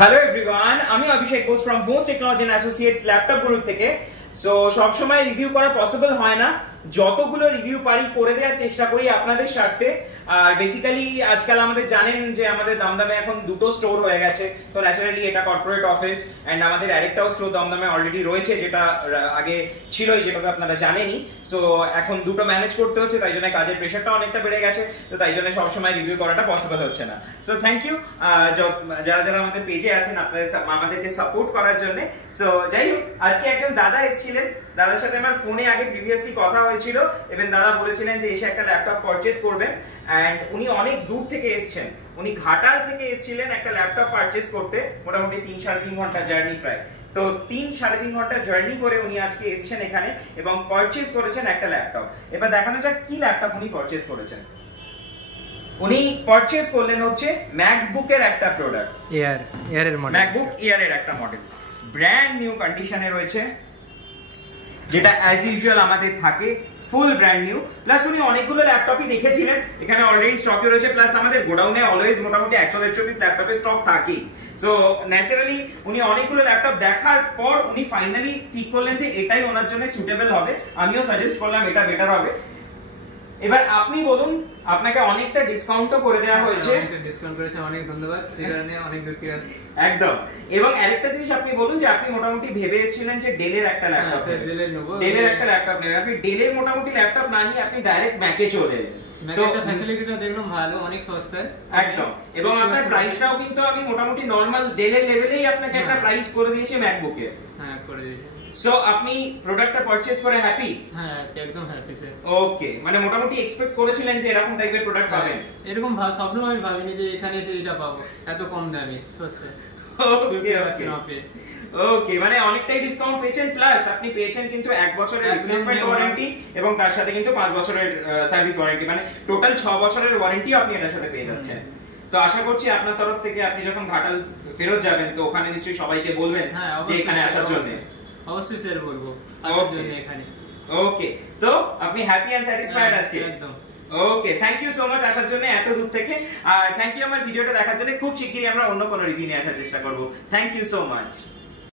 Hello everyone, আমি Abhishek Bose from Bose technology and associates laptop Guru থেকে। So সব সময় রিভিউ করা পসিবল হয় না, যতগুলো রিভিউ পারি করে দেওয়ার চেষ্টা করি আপনাদের স্বার্থে। আর বেসিক্যালি আজকাল আমাদের জানেন যে আমাদের দমদমে এখন দুটো স্টোর হয়ে গেছে। সো ন্যাচারালি এটা কর্পোরেট অফিস এন্ড আমাদের আরেকটাও স্টোর দমদমে অলরেডি রয়েছে, যেটা আগে ছিলই, যেটা তো আপনারা জানেনই। সো এখন দুটো ম্যানেজ করতে হচ্ছে, তাই জন্য কাজের প্রেশারটা অনেকটা বেড়ে গেছে। তো তাই জন্য সবসময় রিভিউ করাটা পসিবল হচ্ছে না। সো থ্যাংক ইউ যারা যারা আমাদের পেজে আছেন আমাদেরকে সাপোর্ট করার জন্য। সো যাই হোক, আজকে একজন দাদা এসেছিলেন, দাদার সাথে আমার ফোনে আগে প্রিভিয়াসলি কথা হয়েছিল এবং দাদা বলেছিলেন যে এসে একটা ল্যাপটপ পারচেজ করবেন। এন্ড উনি অনেক দূর থেকে এসেছেন, উনি ঘাটাল থেকে এসেছিলেন একটা ল্যাপটপ পারচেজ করতে। মোটামুটি 3-3.5 ঘন্টা জার্নি প্রায়। তো 3-3.5 ঘন্টা জার্নি করে উনি আজকে এসেছেন এখানে এবং পারচেজ করেছেন একটা ল্যাপটপ। এবার দেখানো যাক কি ল্যাপটপ উনি পারচেজ করেছেন। উনি পারচেজ করলেন হচ্ছে ম্যাকবুকের একটা প্রোডাক্ট, এয়ারের মডেল, ম্যাকবুক এয়ারের একটা মডেল, ব্র্যান্ড নিউ কন্ডিশনে রয়েছে, যেটা অ্যাজ ইউজুয়াল আমাদের থাকে, ফুল ব্র্যান্ড নিউ। প্লাস উনি অনেকগুলো ল্যাপটপই দেখেছিলেন, এখানে অলরেডি স্টকে রয়েছে। প্লাস আমাদের গোডাউনে অলওয়েজ মোটামুটি 100-120 ল্যাপটপের স্টক থাকে। সো ন্যাচারালি উনি অনেকগুলো ল্যাপটপ দেখার পর উনি ফাইনালি ঠিক করলেন যে এটাই ওনার জন্য সুটেবল হবে। আমিও সাজেস্ট করলাম এটা বেটার হবে। এবার আপনি বলুন, আপনাকে অনেকটা ডিসকাউন্টও করে দেওয়া হয়েছে। অনেকটা ডিসকাউন্ট করেছে, অনেক ধন্যবাদ। সেই কারণে অনেক দূর থেকে একদম। এবং আরেকটা জিনিস আপনি বলুন যে আপনি মোটামুটি ভেবে এসেছিলেন যে ডেলের একটা ল্যাপটপ, ডেলের একটা ল্যাপটপ নেবেন। আপনি ডেলের মোটামুটি ল্যাপটপ না নিয়ে আপনি ডাইরেক্ট ম্যাকে চলে এলেন। তো ফ্যাসিলিটিটা দেখলাম ভালো, অনেক সস্তায় একদম। এবং আপনার প্রাইসটাও কিন্তু আমি মোটামুটি নরমাল ডেলের লেভেলেই আপনাকে একটা প্রাইস করে দিয়েছি ম্যাকবুকে। হ্যাঁ, করে দিয়েছি। সো আপনি প্রোডাক্টটা পারচেজ করে হ্যাপি? হ্যাঁ, একদম হ্যাপি স্যার। ওকে, মানে মোটামুটি এক্সপেক্ট করেছিলেন যে এরকম টাইপের প্রোডাক্ট পাবেন? এরকম স্বপ্ন আমি ভাবিনি যে এখানে এসে এটা পাবো এত কম দামে, সস্তায়। ওকে, মানে অনেকটাই ডিসকাউন্ট পেয়েছেন। প্লাস আপনি পেয়েছেন কিন্তু 1 বছরের রিপ্লেসমেন্ট ওয়ারেন্টি এবং তার সাথে কিন্তু 5 বছরের সার্ভিস ওয়ারেন্টি, মানে টোটাল 6 বছরের ওয়ারেন্টি আপনি এটার সাথে পেয়ে যাচ্ছেন। তো আশা করছি আপনার তরফ থেকে আপনি যখন ঘাটাল ফেরত যাবেন তো ওখানে নিশ্চয়ই সবাইকে বলবেন যে এখানে আসার জন্য। অবশ্যই স্যার বলবো আসার জন্য এখানে। ওকে, তো আপনি হ্যাপি এন্ড স্যাটিসফাইড আজকে? একদম। ওকে, থ্যাংক ইউ সো মাচ আসার জন্য এত দূর থেকে। আর থ্যাংক ইউ আমার ভিডিওটা দেখার জন্য। খুব শিগগিরই আমরা অন্য কোনো রিভিউ নিয়ে আসার চেষ্টা করব। Thank you so much.